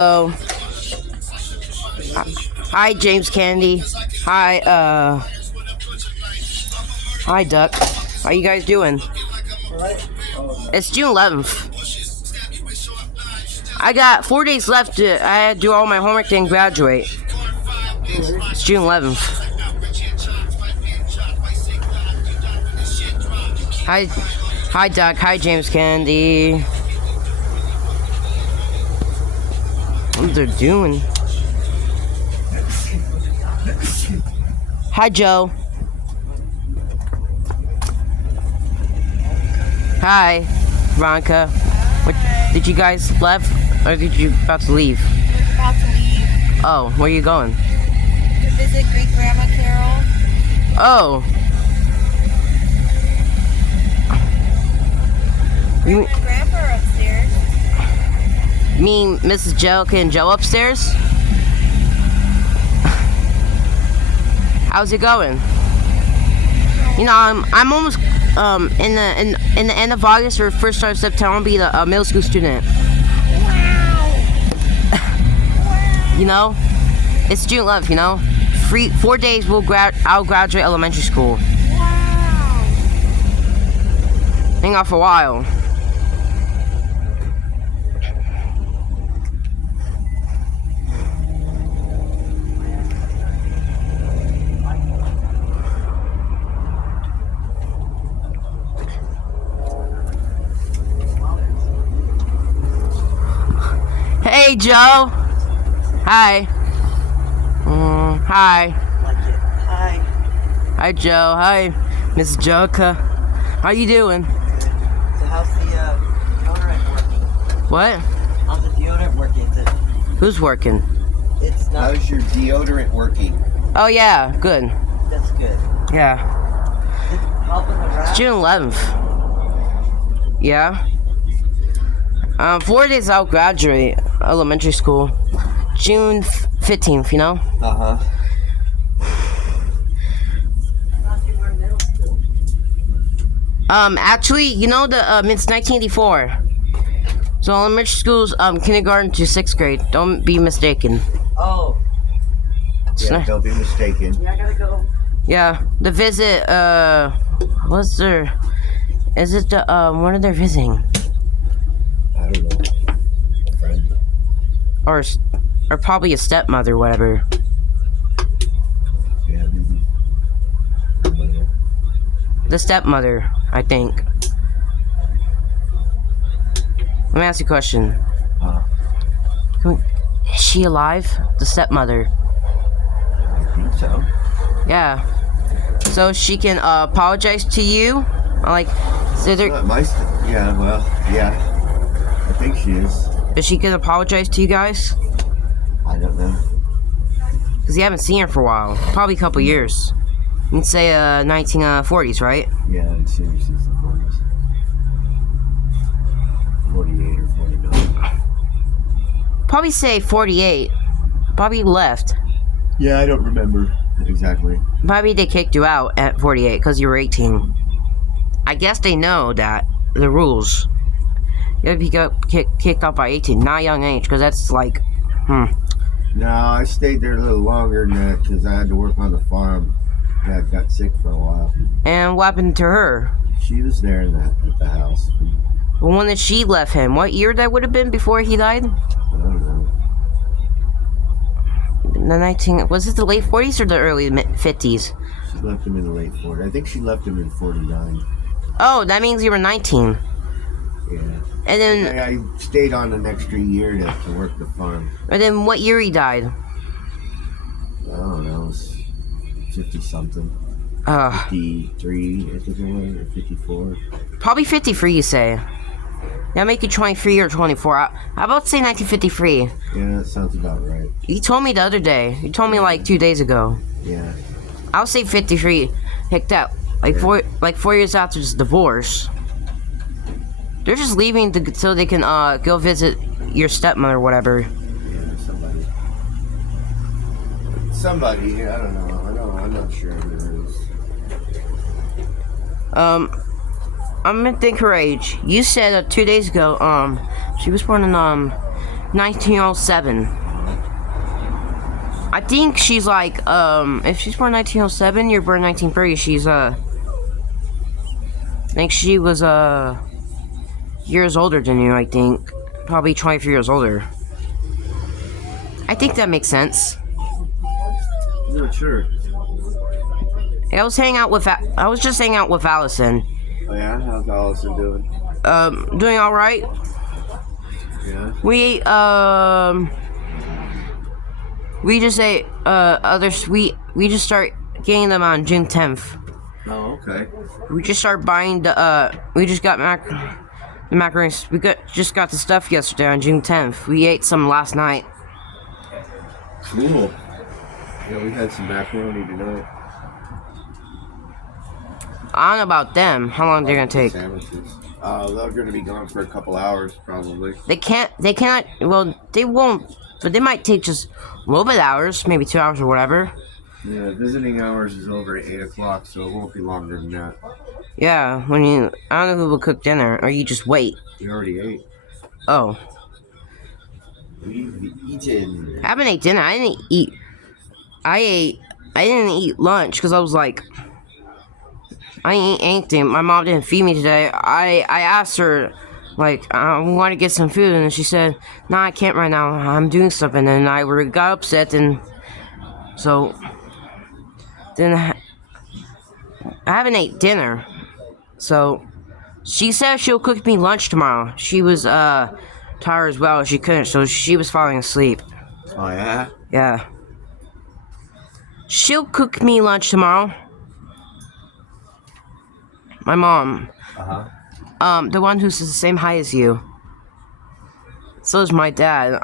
Oh, hi, James Candy. Hi, hi, Duck. How you guys doing? It's June 11th. I got 4 days left. I had to do all my homework and graduate. It's June 11th. Hi, Duck. Hi, James Candy. What they're doing? Hi, Joe. Hi, Veronica. What, did you guys left, or did you about to leave? We're about to leave Oh, where are you going? to visit Great Grandma Carol. Oh. You Grandma and Grandpa are upstairs. mean Mrs. Jellica and Joe upstairs? How's it going? You know, I'm almost in the end of August or first start of September, I'll be a middle school student. Wow! You know, it's June 11th. You know, 4 days I'll graduate elementary school. Wow! Hang out for a while. Hey, Joe. Hi. Hi. Hi. Hi, Joe. Hi, Miss Joka. How you doing? So how's the deodorant working? What? How's the deodorant working? Who's working? It's not. How's your deodorant working? Oh, yeah. Good. That's good. Yeah. It's helping the rat. It's June 11th. Yeah. 4 days I'll graduate elementary school. June 15th, you know? Uh-huh. Actually, you know it's 1984. So elementary school's kindergarten to 6th grade. Don't be mistaken. Oh. Yeah, don't be mistaken. Yeah, I gotta go. Yeah, the visit, what's their, is it the, what are they visiting? I don't know. Friend. Or probably a stepmother, whatever. Yeah, maybe. The stepmother, I think. Let me ask you a question. Is she alive? The stepmother. I think so. Yeah. So she can apologize to you? Like, so Not yeah, well, yeah. I think she is. is she can apologize to you guys? I don't know. Because you haven't seen her for a while. Probably a couple years. You'd say 1940s, right? Yeah, it's seriously the 40s. 48 or 49. Probably say 48. Probably left. Yeah, I don't remember exactly. Probably they kicked you out at 48 because you were 18. I guess they know that. The rules. You have to be kicked out by 18. Not a young age, because that's like, No, I stayed there a little longer than that because I had to work on the farm. Dad got sick for a while. And what happened to her? She was there at the house. When that she left him, what year that would have been before he died? I don't know. Was it the late 40s or the early 50s? She left him in the late 40s. I think she left him in 49. Oh, that means you were 19. Yeah. And then, I stayed on an extra year to work the farm. and then what year he died? I don't know. It was 50-something. 53, I think it was, or 54. Probably 53, you say. That make you 23 or 24. How about say 1953? Yeah, that sounds about right. You told me the other day. You told me like 2 days ago. Yeah. I'll say 53. Picked up like Yeah. 4 years after this divorce. They're just leaving so they can go visit your stepmother or whatever. Yeah, somebody. Somebody, I don't know. I'm not sure who it is. I'm gonna think her age. You said 2 days ago, she was born in 1907. I think she's like, if she's born 1907, you're born 1930, she's, I think she was, years older than you, I think. Probably 23 years older. I think that makes sense. Not sure. I was just hanging out with Allison. Oh yeah, how's Allison doing? Doing alright. Yeah. We just ate, we just start getting them on June 10th. Oh, okay. We just started buying we just got the macarons. Just got the stuff yesterday on June 10th. We ate some last night. Cool. Yeah, we had some macaroni tonight. I don't know about them. How long they're gonna take? Sandwiches. They're gonna be gone for a couple hours, probably. They cannot, well, they won't, but they might take just a little bit of hours, maybe 2 hours or whatever. Yeah, visiting hours is over at 8 o'clock, so it won't be longer than that. Yeah, I don't know who will cook dinner, or you just wait. We already ate. Oh. We've eaten. I haven't ate dinner. I didn't eat lunch because I was like, I didn't eat anything. My mom didn't feed me today. I asked her, like, I want to get some food, and she said, no, I can't right now. I'm doing something, and I got upset, and so then I haven't ate dinner. So she said she'll cook me lunch tomorrow. She was tired as well. She couldn't, so she was falling asleep. Oh yeah. Yeah. She'll cook me lunch tomorrow. My mom. The one who's the same height as you. So is my dad.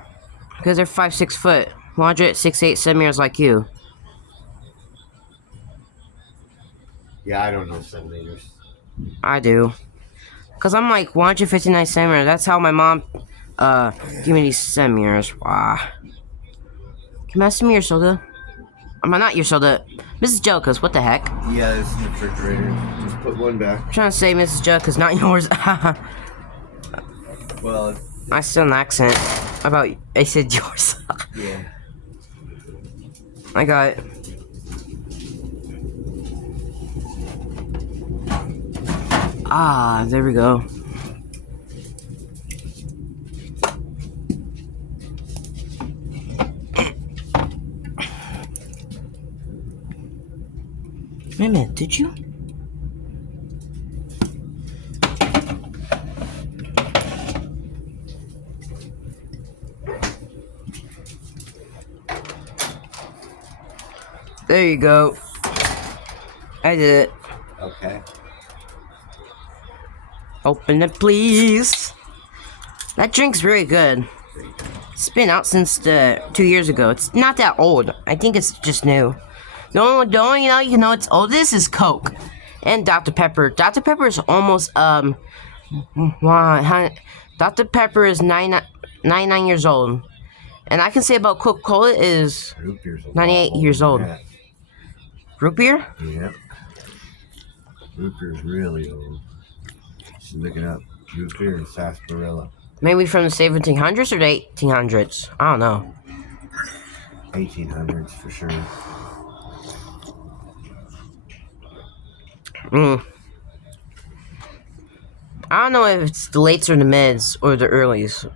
Because they're 5'6" 168 centimeters like you. Yeah, I don't know centimeters. I do. Because I'm like 159 centimeters. That's how my mom give me these centimeters. Wow. Can I some of your soda? Not your soda. Mrs. Joka's, what the heck? Yeah, it's in the refrigerator. Just put one back. I'm trying to say Mrs. Joka's, not yours. Well, I still an accent. I said yours. yeah. I got it. Ah, there we go. Wait a minute, did you? There you go. I did it. Okay. Open it, please. That drink's really good. It's been out since 2 years ago. It's not that old. I think it's just new. The only you know it's old. This is Coke and Dr. Pepper. Dr. Pepper is almost Dr. Pepper is 99 years old, and I can say about Coca-Cola is 98 years old. Yeah. Root beer? Yeah. Root beer's really old. Just looking up root beer and sarsaparilla. Maybe from the 1700s or the 1800s. I don't know. 1800s for sure. I don't know if it's the lates or the mids or the earlies.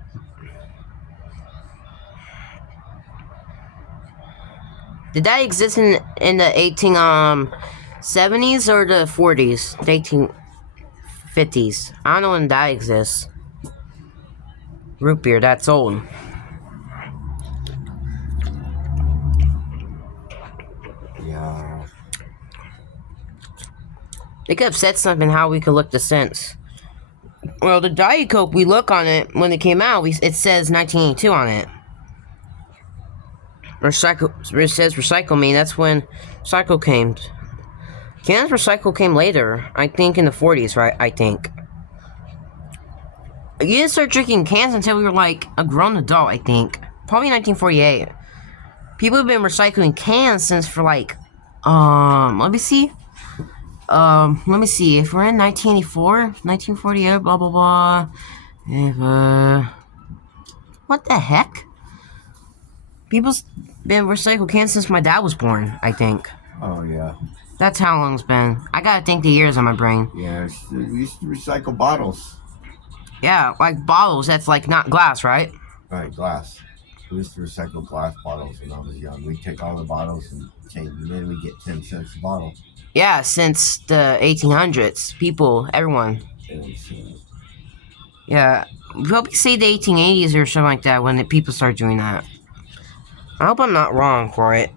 Did that exist in the 1870s or the 40s? The 1850s? I don't know when that exists. Root beer, that's old. Yeah. They could have said something how we could look the sense. Well, the Diet Coke, we look on it when it came out. It says 1982 on it. Recycle. It says recycle me. That's when recycle came. Cans recycle came later. I think in the 40s, right? I think. You didn't start drinking cans until we were like a grown adult. I think probably 1948. People have been recycling cans since for like let me see. Let me see. If we're in 1984, 1948, blah blah blah. If What the heck? People's been recycled cans since my dad was born, I think. Oh, yeah. That's how long it's been. I gotta think the years on my brain. Yeah, we used to recycle bottles. Yeah, like bottles, that's like not glass, right? Right, glass. We used to recycle glass bottles when I was young. We'd take all the bottles and change them in. We get 10 cents a bottle. Yeah, since the 1800s. People, everyone. Yeah, probably say the 1880s or something like that when the people start doing that. I hope I'm not wrong for it.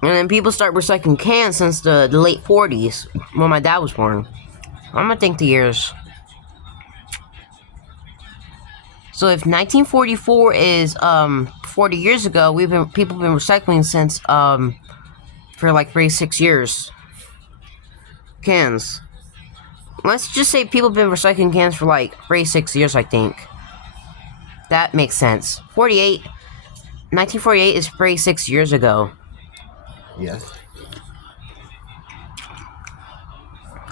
And then people start recycling cans since the late 40s, when my dad was born. I'm gonna think the years. So if 1944 is 40 years ago, people been recycling since for like 36 years. Cans. Let's just say people have been recycling cans for like 36 years, I think. That makes sense. 1948 is 36 years ago. Yes.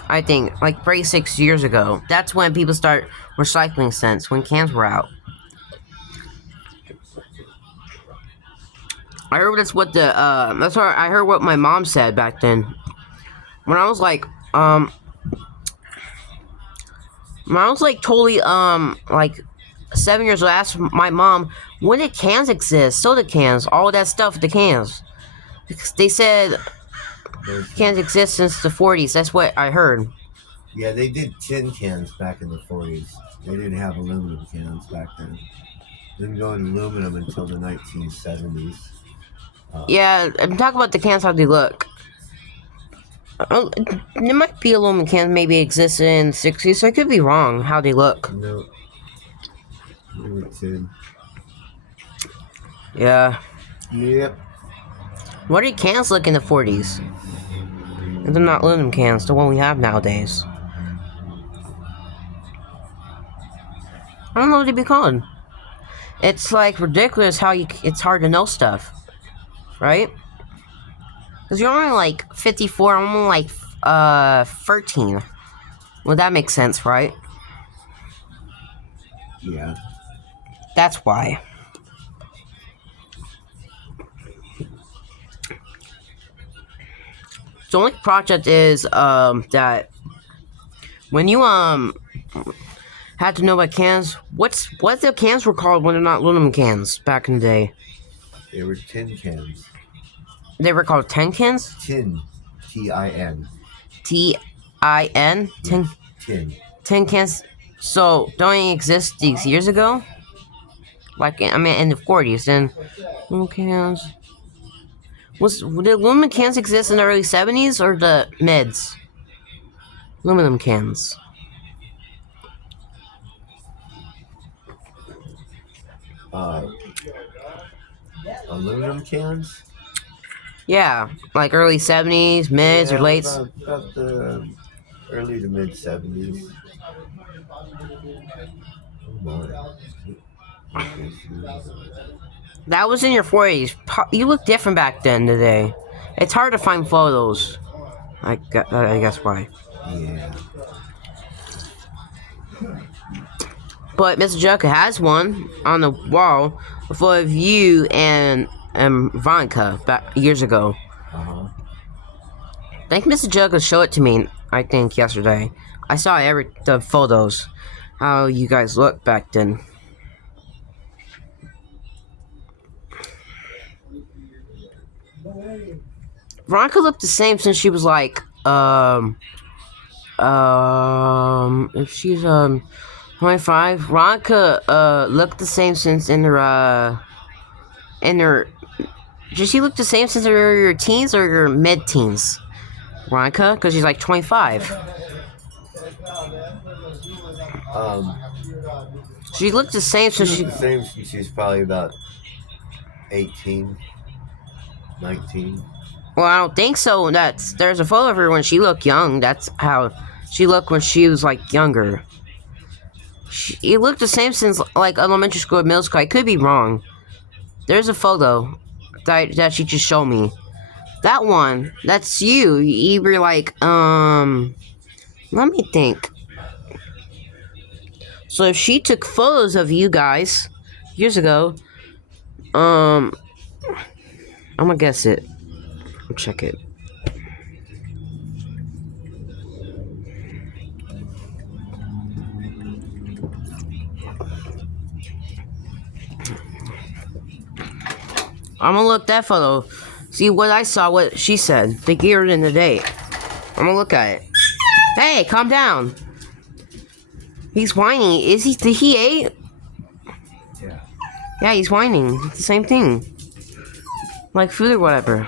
I think, like 36 years ago. That's when people start recycling since, when cans were out. I heard that's what that's what I heard what my mom said back then. When I was like, totally, like 7 years old, I asked my mom, when did cans exist? Soda cans, all that stuff, the cans. Because they said cans exist since the 40s. That's what I heard. Yeah, they did tin cans back in the 40s. They didn't have aluminum cans back then. Didn't go in aluminum until the 1970s. Yeah, I'm talking about the cans, how they look. There might be aluminum cans maybe existed in the 60s, so I could be wrong how they look. No. They were tin. Yeah. Yep. What did cans look in the 40s? And they're not aluminum cans, the one we have nowadays. I don't know what they'd be called. It's like ridiculous how it's hard to know stuff. Right? Because you're only like 54, I'm only like 13. Well, that makes sense, right? Yeah. That's why. The only project is that when you had to know about cans, what the cans were called when they're not aluminum cans back in the day? They were tin cans. They were called tin cans? Tin. T-I-N. T-I-N? Tin? Tin. Tin cans. So, don't they exist these years ago? Like, I mean, in the 40s, then aluminum cans. Did aluminum cans exist in the early 70s or the mids? Aluminum cans. Aluminum cans? Yeah, like early 70s, mids, Yeah, or late. About the early to mid 70s. Oh my. That was in your 40s. You look different back then today. It's hard to find photos. I guess why. Yeah. But Mr. Jucker has one on the wall for you and Ivanka back years ago. Uh-huh. I think Mr. Jucker showed it to me, I think, yesterday. I saw the photos. How you guys looked back then. Veronica looked the same since she was like, if she's 25, Veronica looked the same since in her did she look the same since her teens or her mid-teens? Veronica, because she's like 25. She looked the same since the same since she's probably about 18, 19. Well, I don't think so. There's a photo of her when she looked young. That's how she looked when she was like younger. She looked the same since like elementary school or middle school. I could be wrong. There's a photo that she just showed me. That one, that's you. You were like, let me think. So if she took photos of you guys years ago, I'm gonna guess it. I'll check it. I'm gonna look that photo. See what I saw, what she said. The year and the date. I'm gonna look at it. Hey, calm down. He's whining. Is he? Did he ate? Yeah. Yeah, he's whining. It's the same thing. Like food or whatever.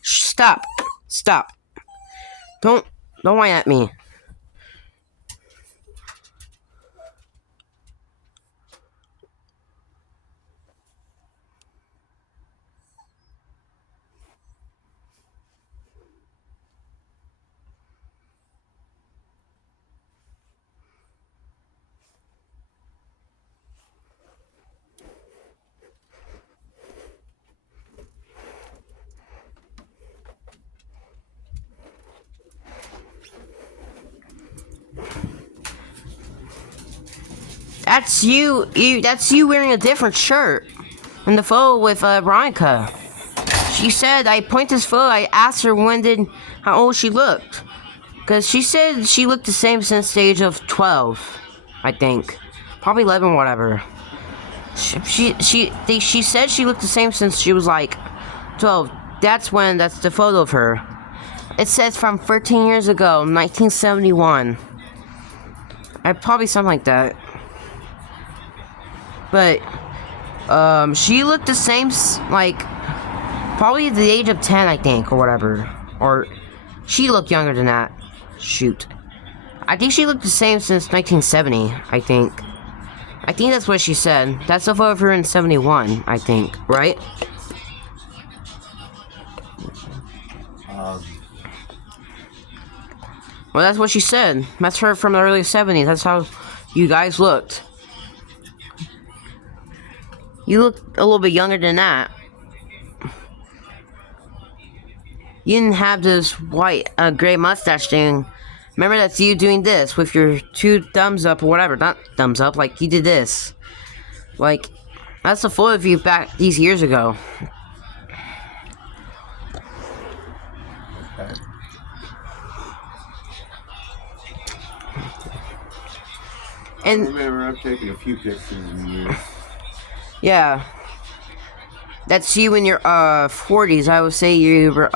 Stop. Stop. Don't whine at me. That's you. That's you wearing a different shirt. In the photo with Veronica. She said, I point this photo, I asked her how old she looked. Because she said she looked the same since the age of 12, I think. Probably 11, whatever. She said she looked the same since she was like 12. That's the photo of her. It says from 13 years ago, 1971. Probably something like that. But, she looked the same, like, probably at the age of 10, I think, or whatever. Or, she looked younger than that. Shoot. I think she looked the same since 1970, I think. I think that's what she said. That's the photo of her in 71, I think, right? Well, that's what she said. That's her from the early 70s. That's how you guys looked. You look a little bit younger than that. You didn't have this white, gray mustache thing. Remember, that's you doing this with your 2 thumbs up or whatever. Not thumbs up, like you did this. Like, that's the photo of you back these years ago. And I remember I've taken a few pictures in years. yeah. That's you in your 40s. I would say you were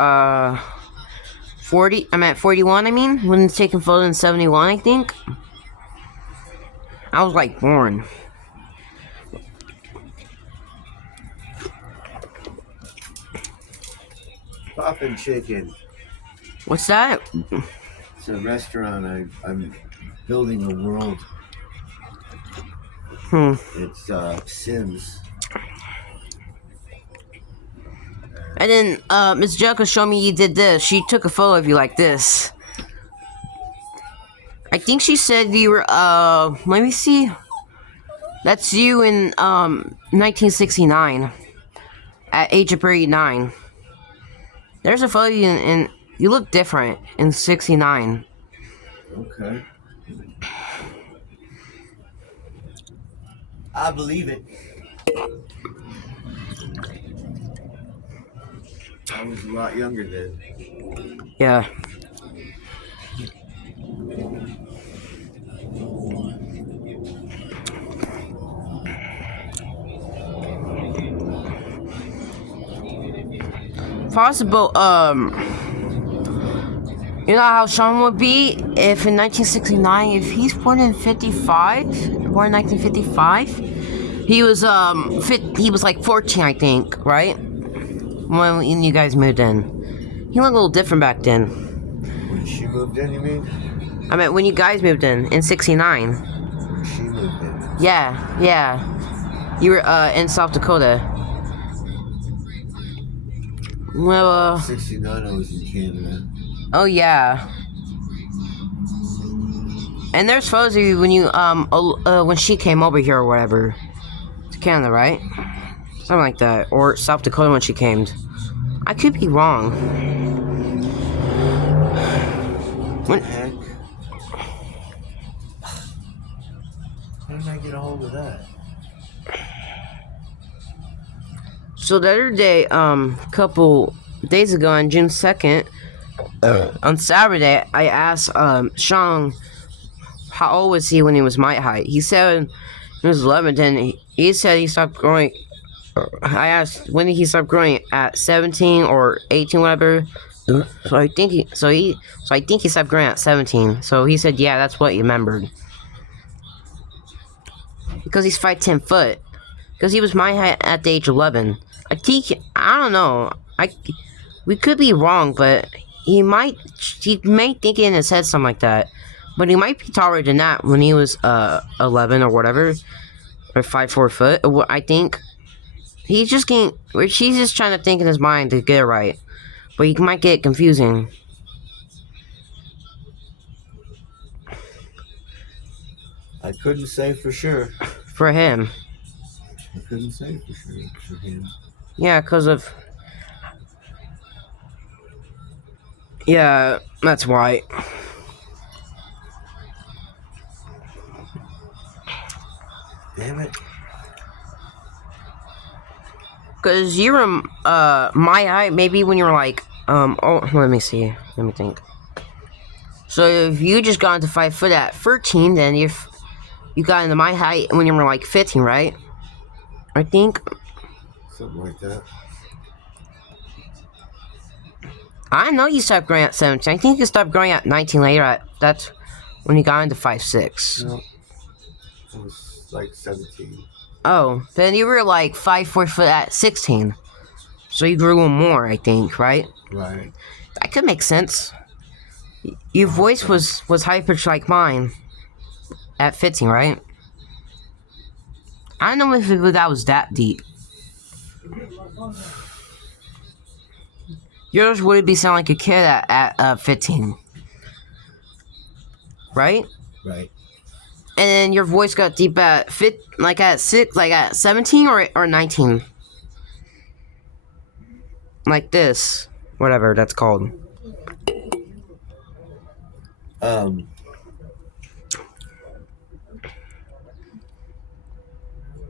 40. I'm at 41, I mean, when taking photos in 71, I think. I was like born. Poppin' Chicken. What's that? It's a restaurant. I'm building a world. It's Sims. And then Miss Jessica showed me you did this. She took a photo of you like this. I think she said you were let me see. That's you in 1969. At age of 39. There's a photo of you and you look different in 69. Okay. I believe it. I was a lot younger then. Yeah. Possible, you know how Sean would be if in 1969, if he's born in 55, born in 1955, he was like 14, I think, right? When you guys moved in. He looked a little different back then. When she moved in, you mean? I mean, when you guys moved in 69. When she moved in. Yeah. You were, in South Dakota. Well, 69, I was in Canada. oh yeah. And there's photos of you when you, when she came over here or whatever. To Canada, right? Something like that. Or South Dakota when she came. I could be wrong. What the heck? How did I get a hold of that? So the other day, couple days ago on June 2nd, on Saturday, I asked Sean how old was he when he was my height. He said he was 11. Then he said he stopped growing. I asked when did he stop growing, at 17 or 18, whatever. So I think he stopped growing at 17. So he said, yeah, that's what he remembered. Because he's 5'10". Because he was my height at the age of 11. I don't know. We could be wrong, but he may think in his head something like that. But he might be taller than that when he was 11 or whatever, or 5'4" foot. I think he's just trying to think in his mind to get it right, but he might get confusing. I couldn't say for sure. For him. I couldn't say for sure for him. Yeah, because of... Yeah, that's why. Damn it. Because you were, my height, maybe when you were like, let me see. Let me think. So if you just got into 5 foot at 13, then if you got into my height when you were like 15, right? I think. Something like that. I know you stopped growing at 17. I think you stopped growing at 19 later. That's when you got into 5'6". No. I was like 17. Oh, then you were like 5'4" foot at 16. So you grew more, I think, right? Right. That could make sense. Your voice was high pitched like mine at 15, right? I don't know if that was that deep. Yours would be sound like a kid at 15, right? Right. And then your voice got deep at at 17 or 19, like this, whatever that's called.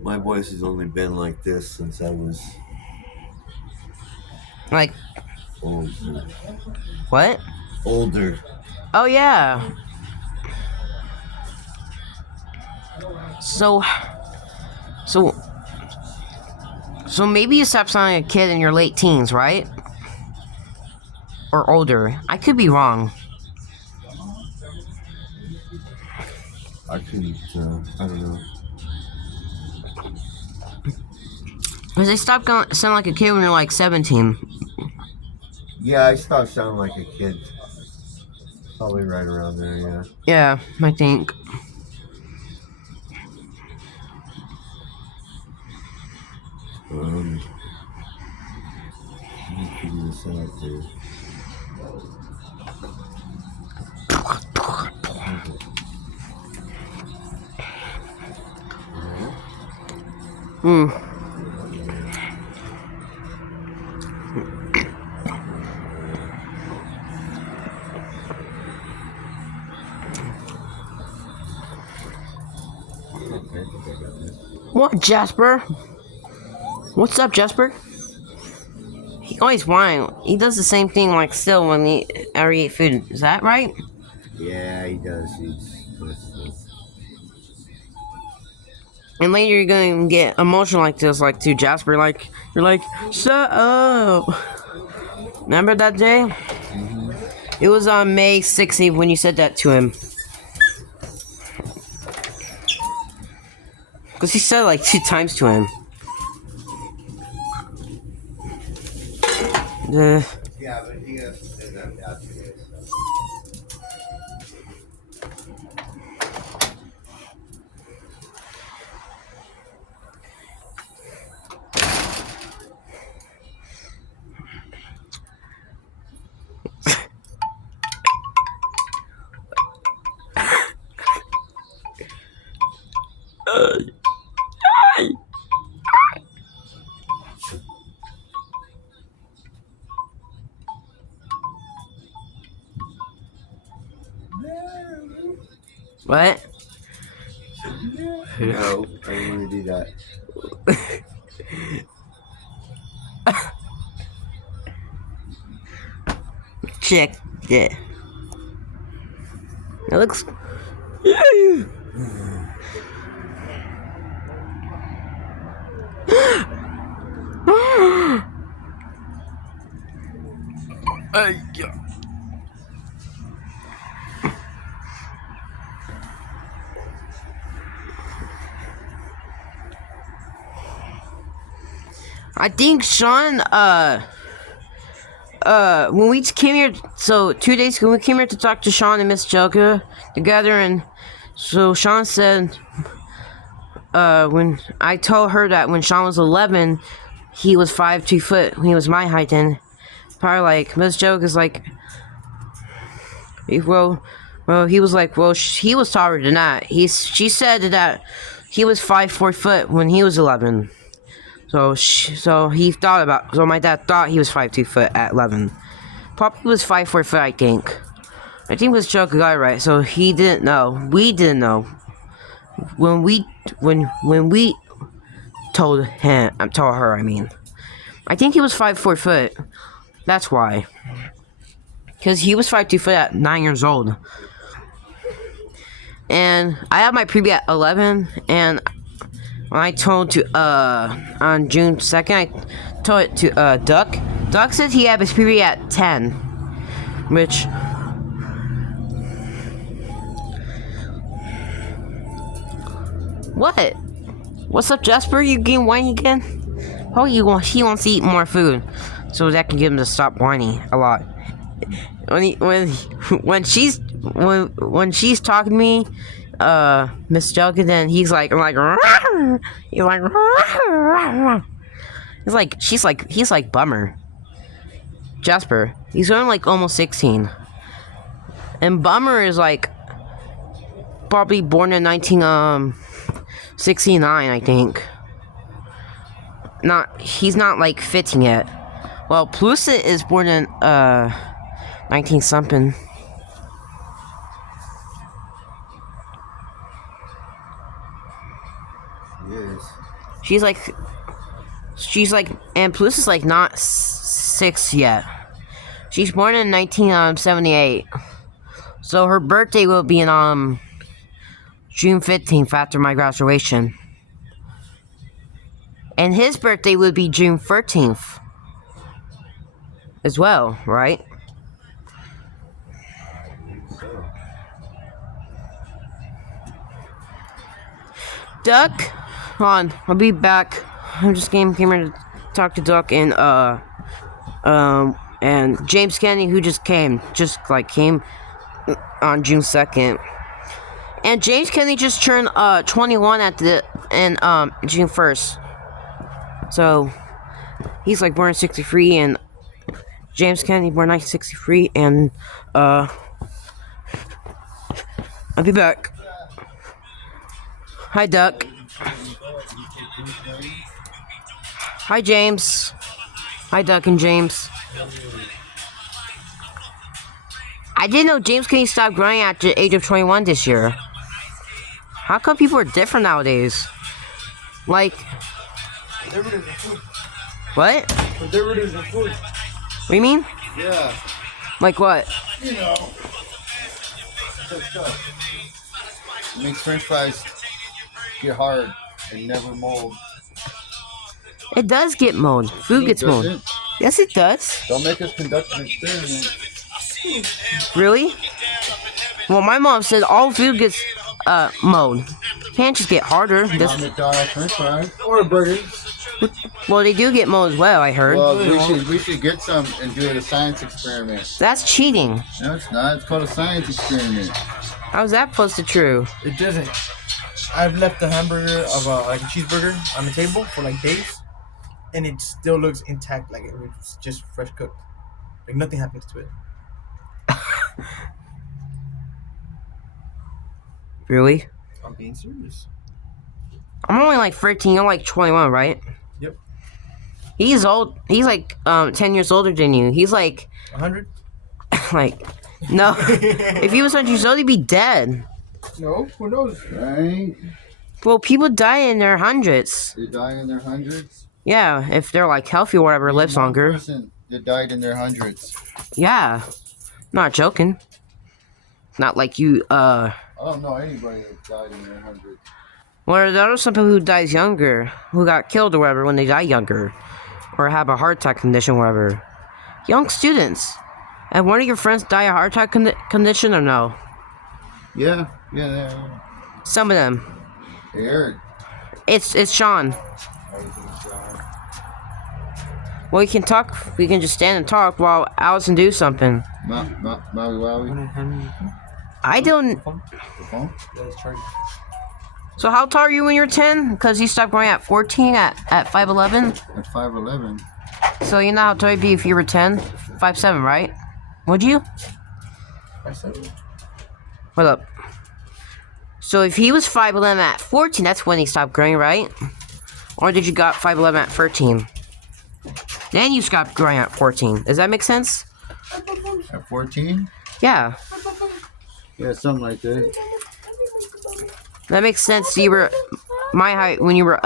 My voice has only been like this since I was Like older. what? Older. Oh yeah. So maybe you stopped sounding like a kid in your late teens, right? Or older. I could be wrong. I couldn't, I don't know. Because they stopped sounding like a kid when you're like 17. Yeah, I stopped sounding like a kid. Probably right around there, yeah. Yeah, I think. Let me figure this out here. What, Jasper? What's up, Jasper? He always whine. He does the same thing like still when he ever eat food. Is that right? Yeah, he does. He's And later you're gonna get emotional like this, like to Jasper, like you're like, shut up. Remember that day? Mm-hmm. It was on May 16th when you said that to him. Because he said it like 2 times to him. Yeah, but he has out today, so. What? No, I don't want to do that. Check it. It looks. I think Sean, when we came here, so 2 days ago, we came here to talk to Sean and Miss Joker together, and so Sean said, when I told her that when Sean was 11, he was 5'2" when he was my height, and probably like, Miss Joker's like, well, he was like, well, he was taller than that. She said that he was 5'4" when he was 11. So he thought about. So my dad thought he was 5'2" at 11. Probably was 5'4", I think. I think Miss Joker got it right. So he didn't know. We didn't know. When we told her. I mean, I think he was 5'4". That's why. Because he was 5'2" at 9 years old. And I had my preview at 11, and when I told to on June 2nd, I told it to Duck. Duck said he had his preview at 10, which what? What's up, Jasper? You getting whiny again? Oh, he wants to eat more food, so that can get him to stop whining a lot. When she's talking to me, Miss Joker, then he's like rawr. He's like Bummer. Jasper, he's only like almost 16, and Bummer is like probably born in 1969, I think. He's not like 15 yet. Well, Plusa is born in 19 something. Yes. She's like, and Plus is like not 6 yet. She's born in 1978, so her birthday will be in June 15th after my graduation, and his birthday would be June 13th as well, right? Duck, hold on, I'll be back. I just came here to talk to Duck and James Kennedy, who just came on June 2nd. And James Kennedy just turned 21 June 1st. So he's like born in 63, and James Kennedy born 1963, and I'll be back. Hi, Duck. Hi, James. Hi, Duck and James. I didn't know James Kennedy stopped growing at the age of 21 this year. How come people are different nowadays? Like, what? They're rid of the food. What do you mean? Yeah. Like what? You know. It makes French fries get hard and never mold. It does get mold. Food gets mold. Doesn't. Yes, it does. Don't make us conduct an experiment. Really? Well, my mom said all food gets mold. Can't just get harder. Not McDonald's French fries or burgers. Well, they do get mold as well, I heard. Well, we should get some and do a science experiment. That's cheating. No, it's not. It's called a science experiment. How's that supposed to true? It doesn't. I've left the hamburger of like a cheeseburger on the table for like days, and it still looks intact, like it was just fresh cooked. Like nothing happens to it. Really? I'm being serious. I'm only like 13, you're like 21, right? Yep. He's old. He's like 10 years older than you. He's like 100. like No. If he was 100 years old, he'd be dead. No, who knows? Right? Well, people die in their hundreds. They die in their hundreds. Yeah, if they're like healthy or whatever, lives One longer. person that died in their hundreds. Yeah. Not joking. Not like you, I don't know anybody that died in their hundreds. Well, there are some people who dies younger, who got killed or whatever when they die younger. Or have a heart attack condition or whatever. Young students. And one of your friends die a heart attack condition or no? Yeah. Some of them. Hey, Eric. It's Sean. Well, we can talk. We can just stand and talk while Allison do something. Maui Wowie. I don't. The phone? Yeah, it's charging. So how tall are you when you're 10? Because you stopped growing at 14 at 5'11". At 5'11". So you know how tall you'd be if you were 10? 5'7", right? Would you? I said. Hold up. So if he was 5'11" at 14, that's when he stopped growing, right? Or did you got 5'11" at 13? Then you stopped growing at 14. Does that make sense? At 14? Yeah. Yeah, something like that. That makes sense. You were my height when you were,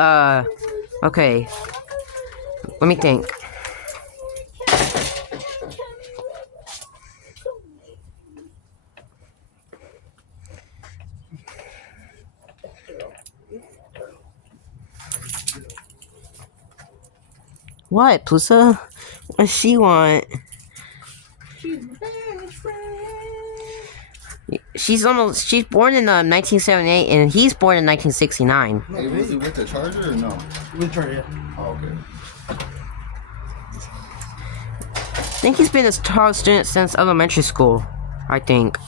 okay. Let me think. What, Plusa? What does she want? She's born in 1978 and he's born in 1969. Hey, was it with the charger or no? With charger, yeah. Oh, okay. I think he's been a tall student since elementary school. I think.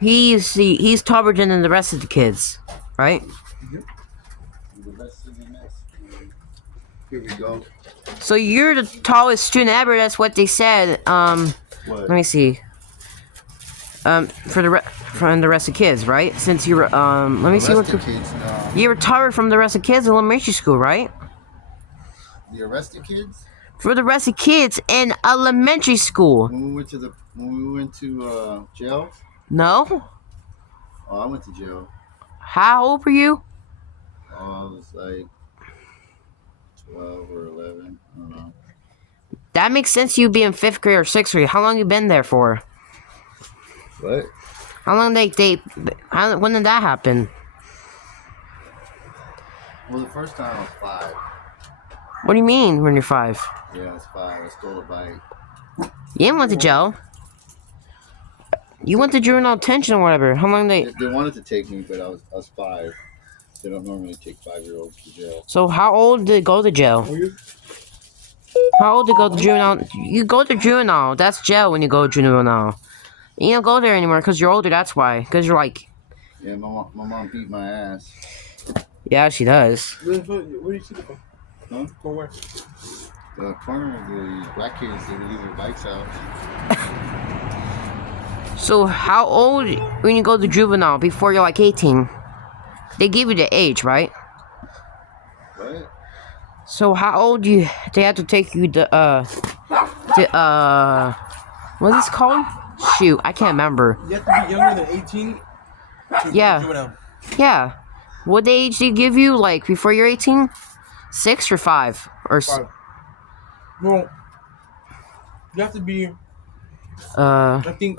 He's taller than the rest of the kids, right? The rest of the mess. Here we go. So you're the tallest student ever. That's what they said. What? Let me see. From the rest of kids, right? Since you were let me see what Arrested kids? No. you were taller from the rest of kids in elementary school, right? The arrested kids? For the rest of kids in elementary school. When we went to jail? No? Oh, I went to jail. How old were you? Oh, I was like 12 or 11. I don't know. That makes sense. You'd be in 5th grade or 6th grade. How long you been there for? What? How long when did that happen? Well, the first time I was 5. What do you mean when you're 5? Yeah, I was 5. I stole a bike. You didn't went to jail. You went to juvenile detention or whatever. How long They wanted to take me, but I was 5. They don't normally take 5-year-olds to jail. So how old did go to jail? How old to go to juvenile? You go to juvenile. That's jail when you go to juvenile. You don't go there anymore because you're older. That's why. Because you're like. Yeah, my mom beat my ass. Yeah, she does. Where do you see the phone? Huh? Go where? The corner of the black kids, they would leave their bikes out. So how old when you go to juvenile before you're like 18? They give you the age, right? What? So how old they have to take you what's this called? Shoot, I can't remember. You have to be younger than 18. Yeah. Juvenile. Yeah. What age do you give you, like, before you're 18? 6 or 5? Or 5. Well, you have to be, I I think,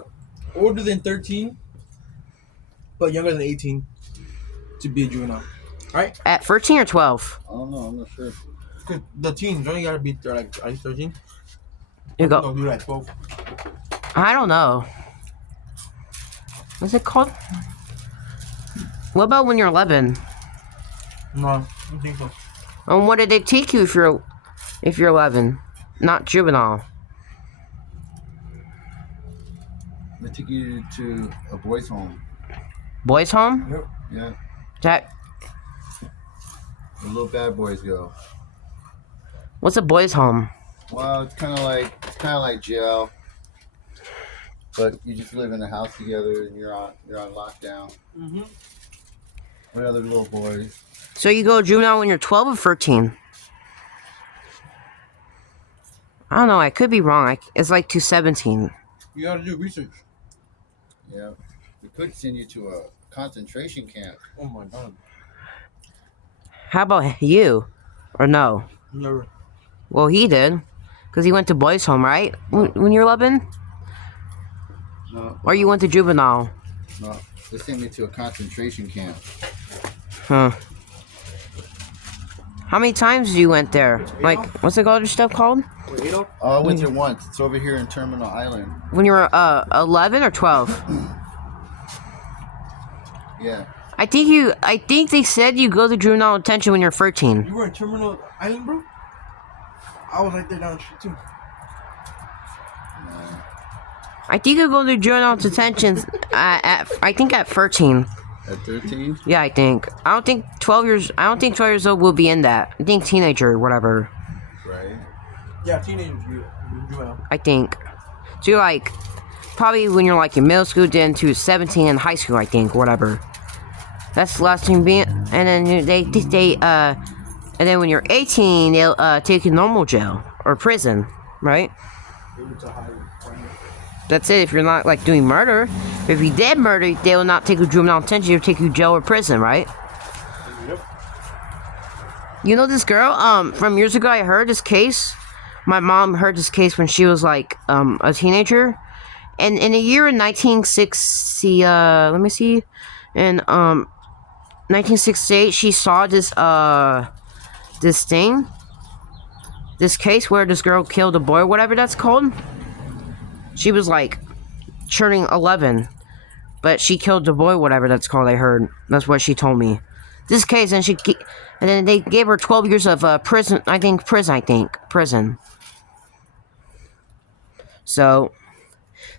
older than 13, but younger than 18 to be a juvenile. Right? at 13 or 12? I don't know, I'm not sure. Because the teens only gotta be like at least 13. You go. Don't do that 12. I don't know. What's it called? What about when you're 11? No, I don't think so. And what did they take you if you're 11? Not juvenile. They took you to a boys' home. Boys' home? Yep. Yeah, That. where little bad boys go. What's a boys' home? Well, it's kind of like jail, but you just live in a house together and you're on lockdown Mm-hmm. with other little boys. So you go juvenile when you're 12 or 13? I don't know. I could be wrong. It's like to 17. You gotta do research. Yeah. We could send you to a concentration camp. Oh my god. How about you? Or no? Never. Well, he did. Because he went to boys' home, right? When you were 11? No. Or you went to juvenile? No. They sent me to a concentration camp. Huh. How many times you went there? Like, what's the other stuff called? Oh, I went there once. It's over here in Terminal Island. When you were 11 or 12? Yeah. I think they said you go to juvenile detention when you're 13. You were in Terminal Island, bro? I was right there down the street too. I think you go to juvenile detention I think at 13. At 13? Yeah, I think. I don't think 12 years old will be in that. I think teenager or whatever. Right. Yeah, teenagers. Juvenile. I think. So you're like, probably when you're like in middle school, then to 17 in high school, I think, whatever. That's the last thing being, and then and then when you're 18, they'll take you to normal jail or prison, right? That's it. If you're not like doing murder, if you did murder, they will not take you to juvenile detention. They'll take you to jail or prison, right? Yep. You know this girl? From years ago, I heard this case. My mom heard this case when she was like a teenager, and in the year in 1960, let me see, in 1968, she saw this this case where this girl killed a boy, whatever that's called. She was like turning 11, but she killed the boy, whatever that's called. I heard that's what she told me. This case, and then they gave her 12 years of prison. I think prison. So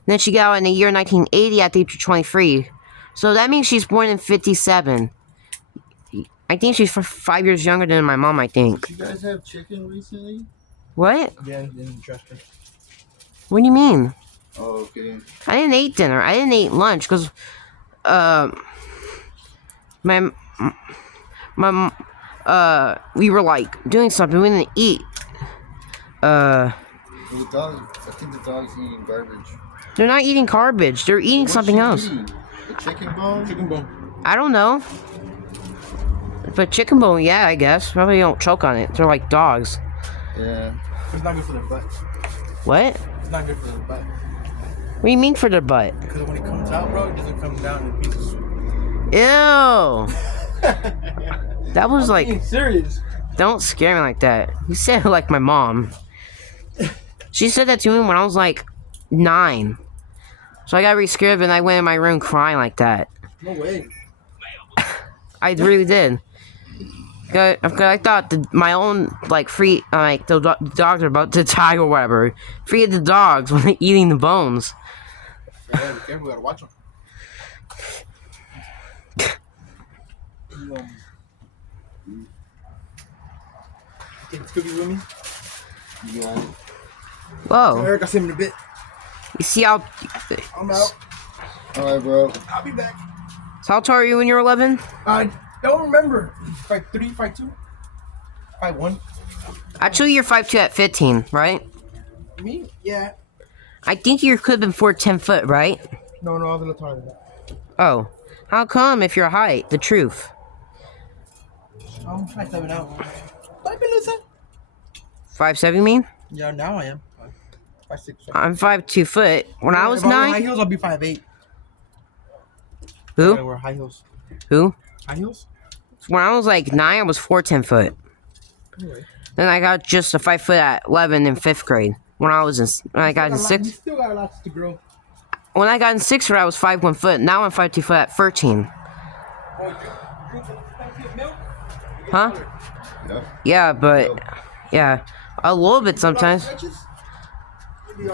then she got out in the year 1980 at the age of 23. So that means she's born in 57. I think she's 5 years younger than my mom, I think. Did you guys have chicken recently? What? Yeah, didn't trust her. What do you mean? Oh, okay. I didn't eat dinner. I didn't eat lunch because, we were like doing something. We didn't eat. The dog, I think the dog's eating garbage. They're not eating garbage. They're eating What's something she else. eating? The chicken bone? Chicken bone. I don't know. But chicken bone, yeah, I guess. Probably don't choke on it. They're like dogs. Yeah. It's not good for their butt. What? It's not good for their butt. What do you mean for their butt? Because when it comes out, bro, it doesn't come down in pieces. Ew. That was like, Being serious. don't scare me like that. You said it like my mom. She said that to me when I was like 9. So I got really scared and I went in my room crying like that. No way. I really did. Cause I thought my own like the dogs are about to die or whatever. Free the dogs when they're eating the bones. Yeah, be careful. We gotta watch them. Take this cookie with me. Yeah. Whoa! Eric, I'll see him in a bit. You see how? I'm out. Alright, bro. I'll be back. So how tall are you when you're 11? I don't remember. 5'3", 5'2", 5'1". Actually, you're 5'2" at 15, right? Me? Yeah. I think you could have been 10 foot, right? No, I was a little taller than that. Oh, how come if your height? The truth. I'm 5'7" now. I've been losing. 5'7", you mean? Yeah, now I am. 5'6". I'm 5'2" foot. When I was If I wear high 9. heels, I'll be 5'8". I Who? wear high heels. Who? High heels? When I was like 9, I was 10 foot. Anyway. Then I got just a 5 foot at 11 in 5th grade. When I got in You 6th. still got lots to grow. When I got in 6th grade, I was 5'1" foot. Now I'm 5'2" foot at 13. Huh? Yep. Yeah, but yeah, a little bit sometimes.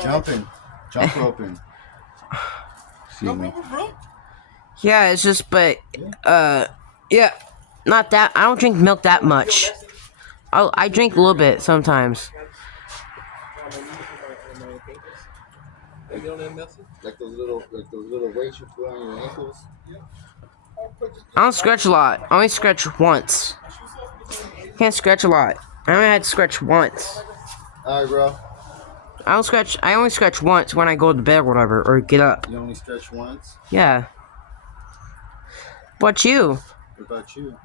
Jumping. Jump roping. See me. Yeah, it's just, but yeah, not that. I don't drink milk that much. I drink a little bit sometimes. Like those little weights you put on your ankles. I don't scratch a lot. I only scratch once. Can't scratch a lot. I only had to scratch once. Alright, bro. I only scratch once when I go to bed or whatever, or get up. You only stretch once? Yeah. What you? What about you?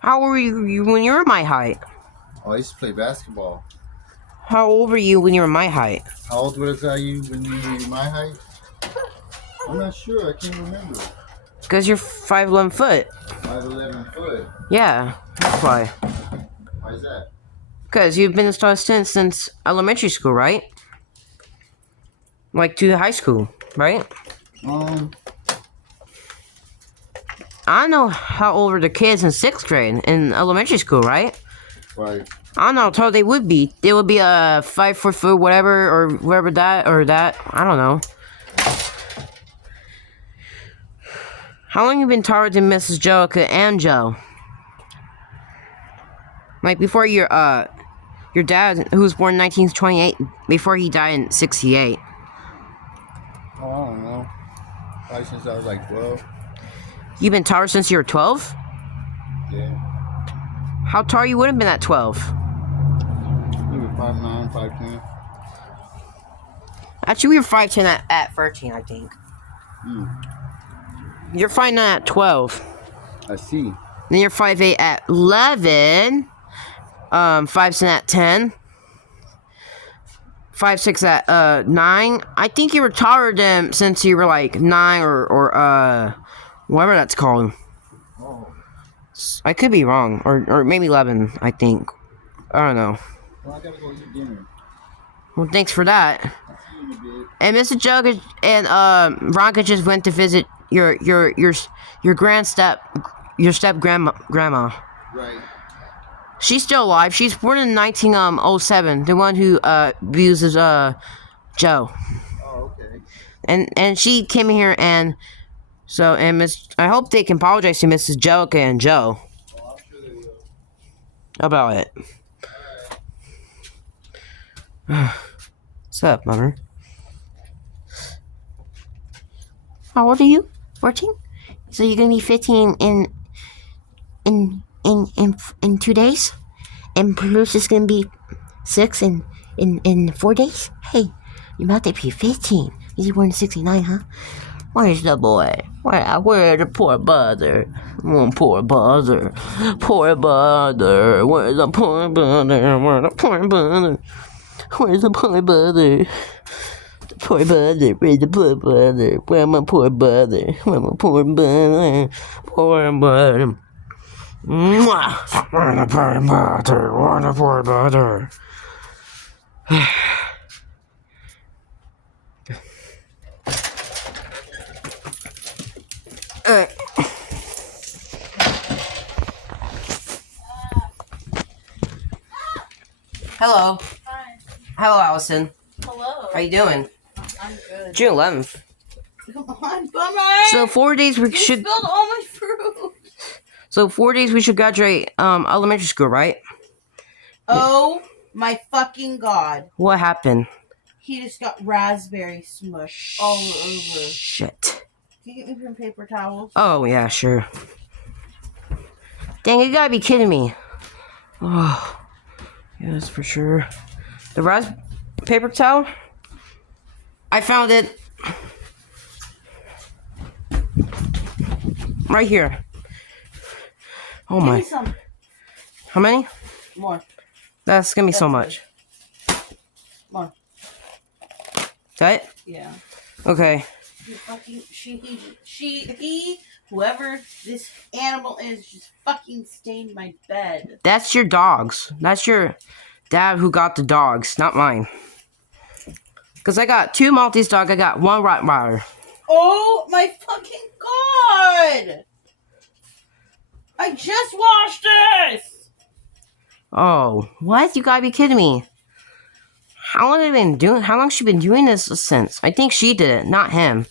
How old were you when you were my height? Oh, I used to play basketball. How old were you when you were my height? How old was I when you were my height? I'm not sure. I can't remember. Because you're 5'11" foot. 5'11" foot. Yeah, that's why. Why is that? Because you've been a star since elementary school, right? Like to high school, right? I don't know how old are the kids in 6th grade in elementary school, right? Right. I don't know how tall they would be. They would be a 5 foot whatever or whatever that. I don't know. How long you been taller than Mrs. Joica and Joe? Like before your dad, who was born in 1928, before he died in 68. Oh, I don't know. Probably since I was like 12. You've been taller since you were 12? Yeah. How tall you would have been at 12? Maybe 5'9", 5'10". Actually, we were 5'10" at 13, I think. You're 5'9" at 12. I see. Then you're 5'8" at 11. 5'10" at 10. 5'6" at 9. I think you were taller than since you were like 9 or whatever that's called. Oh. I could be wrong, or maybe 11. I think. I don't know. Well, I gotta go eat dinner. Well, thanks for that. See you in a bit. And Mr. Jugga and Ronka just went to visit your step grandma. Right. She's still alive. She's born in 1907. The one who abuses Joe. Oh, okay. And she came here and I hope they can apologize to Mrs. Joica and Joe Oh, I'm sure they will. about it. What's up, mother? How old are you? 14? So you're gonna be 15 in 2 days? And Bruce is gonna be 6 in 4 days? Hey, you're about to be 15. Is he born in 69, huh? Where's the boy? Where's the poor brother? Oh, poor brother. Poor brother. Where's the poor brother? Where's the poor brother? Where's the poor brother? The poor brother. Where's the poor brother? Where's my poor brother? Where's my poor brother? Poor brother. Mwah! Where's the poor brother? Where's the poor brother? Hello. Hi. Hello, Allison. Hello. How you doing? I'm good. June 11th. Come on, bummer. So 4 days we you should. spilled all my fruit. So 4 days we should graduate elementary school, right? Oh my fucking god. What happened? He just got raspberry smush all over. Shit. Can you get me some paper towels? Oh yeah, sure. Dang, you gotta be kidding me. Oh, yes, for sure. The paper towel? I found it. Right here. Oh Give my. me some How many? more. That's gonna be so That's much. More. Is that it? Yeah. Okay. You fucking he, whoever this animal is, just fucking stained my bed. That's your dogs. That's your dad who got the dogs, not mine. Because I got 2 Maltese dogs, I got 1 Rottweiler. Oh my fucking god! I just washed this! Oh, what? You gotta be kidding me. How long has she been doing this since? I think she did it, not him.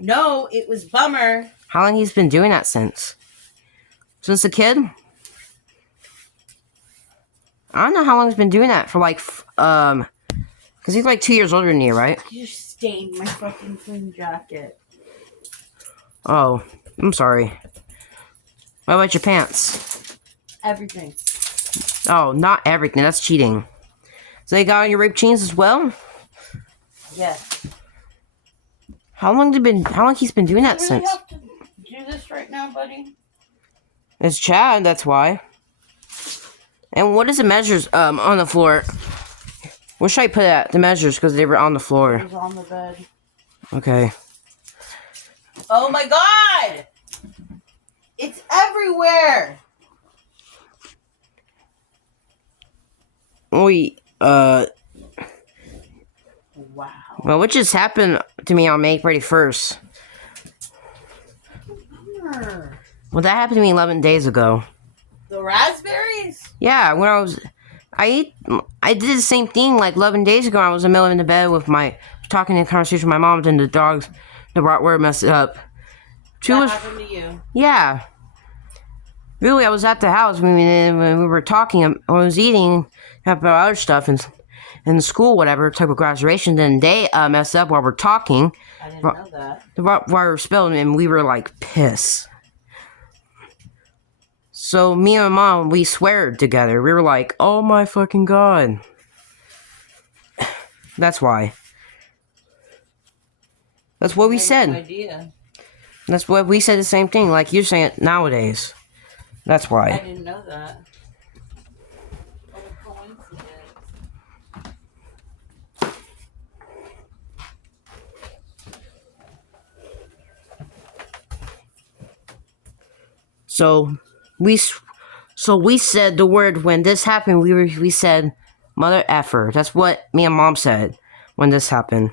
No, it was Bummer. How long he's been doing that since? Since a kid? I don't know how long he's been doing that for, like, because he's like 2 years older than you, right? You just stained my fucking clean jacket. Oh, I'm sorry. What about your pants? Everything. Oh, not everything. That's cheating. So you got on your ripped jeans as well? Yes. How long he's been doing that Do you since? have to do this right now, buddy? It's Chad, that's why. And what is the measures on the floor? Where should I put at the measures because they were on the It floor? was on the bed. Okay. Oh my god! It's everywhere! Wait, Wow. well, what just happened to me on May 31st? Well, that happened to me 11 days ago. The raspberries? Yeah, when I did the same thing like 11 days ago. I was in the middle of the bed with talking in conversation with my mom, and the dogs, the Rottweiler messed it up. That happened to you. Yeah. Really, I was at the house when we were talking. I was eating about other stuff in school, whatever type of graduation. Then they messed up while we're talking. I didn't know that. The Rottweiler spilled, and we were like pissed. So me and my mom, we swear together. We were like, "Oh my fucking god!" That's why. That's what we I had said. no idea. That's what we said. The same thing, like you're saying it nowadays. That's I why. didn't know that. What a coincidence. So we said the word when this happened. We said mother effer. That's what me and mom said when this happened.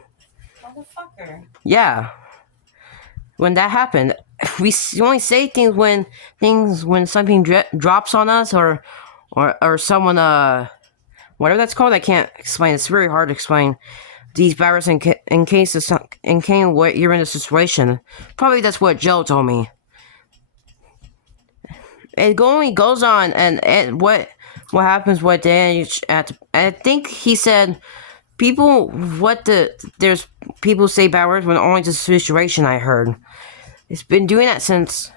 Motherfucker. Yeah. When that happened, we only say things when something drops on us or someone whatever that's called. I can't explain. It's very hard to explain. These viruses in case what you're in a situation. Probably that's what Joe told me. It only goes on, and what happens? What day? I think he said there's people say bad words when only just a situation. I heard it's been doing that since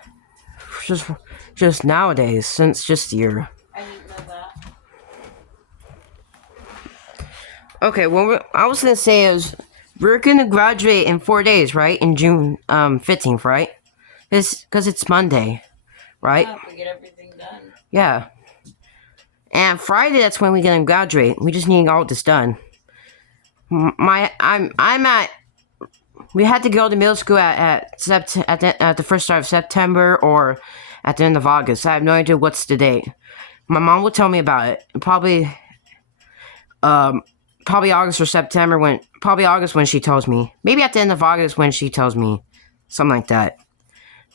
just nowadays, since just the year. I didn't know that. Okay, I was gonna say is we're gonna graduate in 4 days, right? In June 15th, right? Because it's Monday, right? I have to get everything done. Yeah. And Friday, that's when we're gonna graduate. We just need all this done. We had to go to middle school at the first start of September or at the end of August. I have no idea what's the date. My mom will tell me about it. Probably August or September probably August when she tells me. Maybe at the end of August when she tells me. Something like that.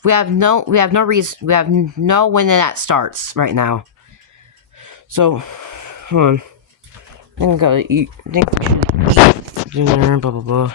We have no reason. We have no when that starts right now. So, hold on. I think I gotta eat. I think we should dinner. Blah blah blah.